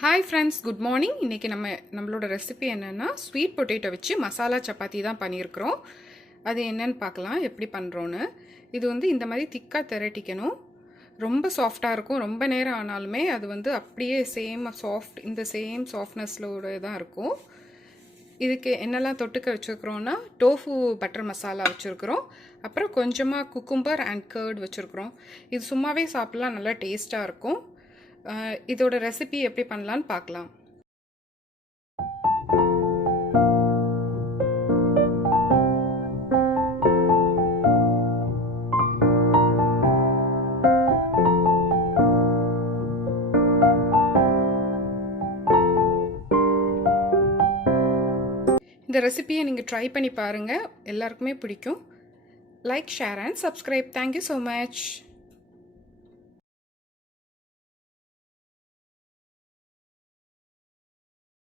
Hi friends, good morning. இன்றைக்கி நம்மளோட recipe என்னென்னா ஸ்வீட் பொட்டேட்டோ வச்சு மசாலா சப்பாத்தி தான் பண்ணியிருக்கிறோம். அது என்னன்னு பார்க்கலாம் எப்படி பண்ணுறோன்னு. இது இந்த மாதிரி திக்காக திரட்டிக்கணும். ரொம்ப சாஃப்டாக இருக்கும். ரொம்ப நேரம் ஆனாலுமே அது அப்படியே சேம் சாஃப்ட்னஸோட தான் இருக்கும். இதுக்கு என்னெல்லாம் தொட்டுக்க வச்சுருக்குறோன்னா டோஃபு பட்டர் மசாலா வச்சுருக்குறோம். அப்புறம் கொஞ்சமாக குக்கும்பர் அண்ட் கர்ட் வச்சுருக்குறோம். இது சும்மாவே சாப்பிட்லாம், நல்லா டேஸ்ட்டாக இருக்கும். இதோட ரெசிபி எப்படி பண்ணலான்னு பார்க்கலாம். இந்த ரெசிபியை நீங்கள் ட்ரை பண்ணி பாருங்கள், எல்லாருக்குமே பிடிக்கும். Like, share and subscribe. Thank you so much.